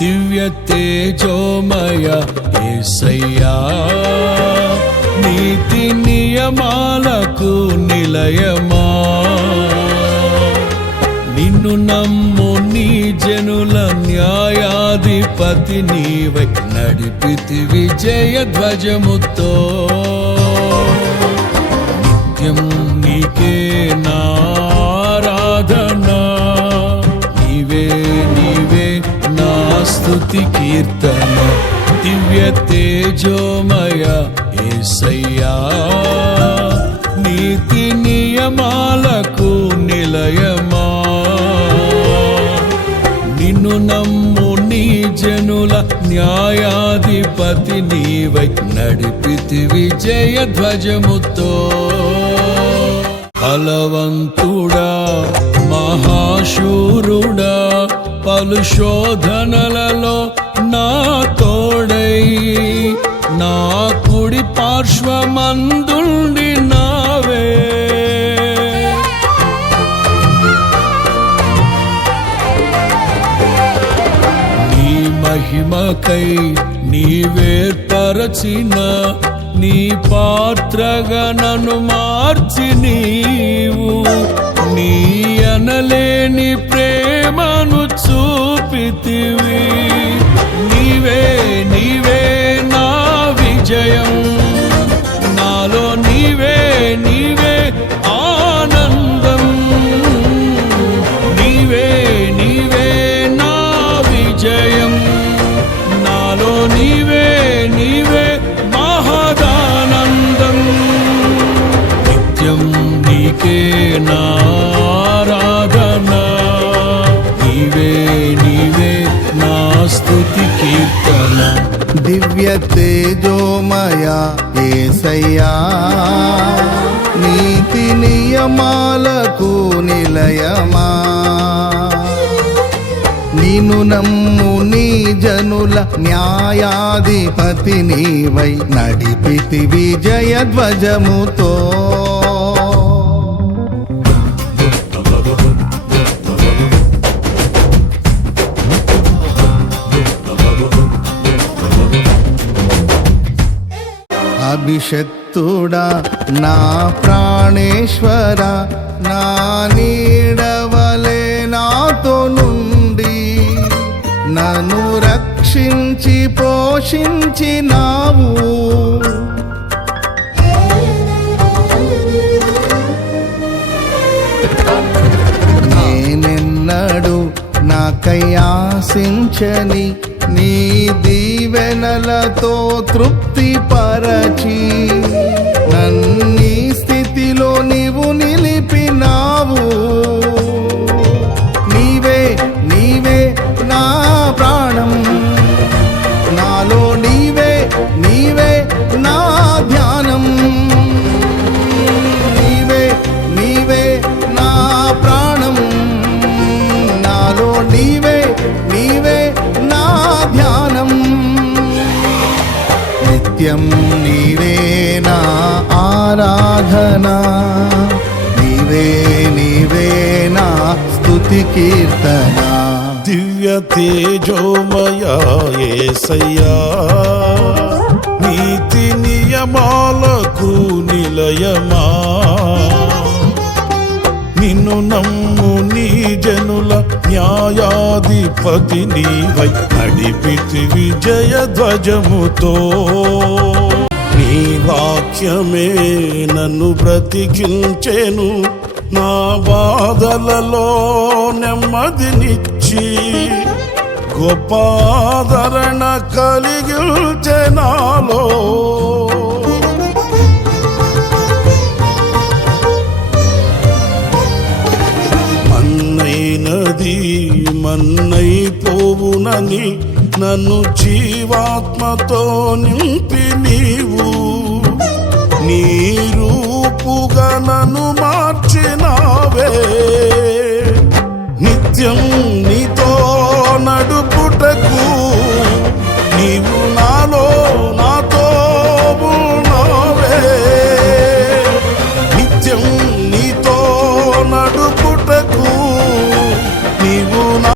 దివ్య తేజోమయ యేసయ్యా, నీతి నియమాలకు నిలయమా, నిన్ను నమ్ము నీ జనుల న్యాయాధిపతి నీవై నడిపితి విజయ ధ్వజముతో. నిత్యం నీకే నారాధనా, నీవే నీవే నా స్తుతి కీర్తన. దివ్య తేజోమయ యేసయ్యా, నీతి నియమాలకు నిలయమా, నిన్ను నమ్ము నీ జనుల న్యాయాధిపతి నీవై నడిపితి విజయ ధ్వజముతో. బలవంతుడా మహాశూరుడా, పలు శోధనలలో నా తోడై, నా కుడి పార్శ్వమందుండి నావే. నీ మహిమకై నీవేర్పరచిన నీ పాత్రగా నన్ను మార్చి నీవు, నీ అనలేని ప్రేమను చూపితివి. నీవే నీవే నా విజయం, నాలో నీవే నీవే ఆనందం. నీవే నీవే నా విజయం, నాలో నీవే నీవే మహదానందం. నిత్యం నీకే నారాధనా, నీవే నీవే నా స్తుతి కీర్తన. దివ్య తేజోమయ యేసయ్యా, నీతి నియమాలకు నిలయమా, నిన్ను నమ్ము నీ జనుల న్యాయాధిపతి నీవై నడిపితి విజయ ధ్వజముతో. అభిషక్తుడా నా ప్రాణేశ్వర, నా నీడవలే నాతో నుండి నన్ను రక్షించి పోషించినావు. నేనెన్నడు నాకై ఆశించని నీ దీవెనలతో తృప్తి పరచి, నన్నీ స్థితిలో నీవు నిలిపినావు. నీవే నీవే నా ప్రాణం, నాలో నీవే నీవే నా ధ్యానం. నీవే నీవే నా ప్రాణం, నాలో నీవే నీవే నా ధ్యానం. నిత్యం నీవే నా ఆరాధనా, నీవే నీవే నా స్తుతి కీర్తన. దివ్య తేజోమయ యేసయ్యా, నీతి నియమాలకు నిలయమా, నిన్ను నమ్ము నీ జనుల న్యాయాధిపతి నీవై నడిపితి విజయ ధ్వజముతో. నీ వాక్యమే నన్ను బ్రతికించెను, నా బాధలలో నెమ్మదినిచ్చి గొప్ప ఆదరణ కలిగించె నాలో. మన్నైనది మన్నైపోవునని నన్ను జీవాత్మతో నింపి నీవు, నీ రూపుగా నన్ను మార్చినావే. నిత్యం నీ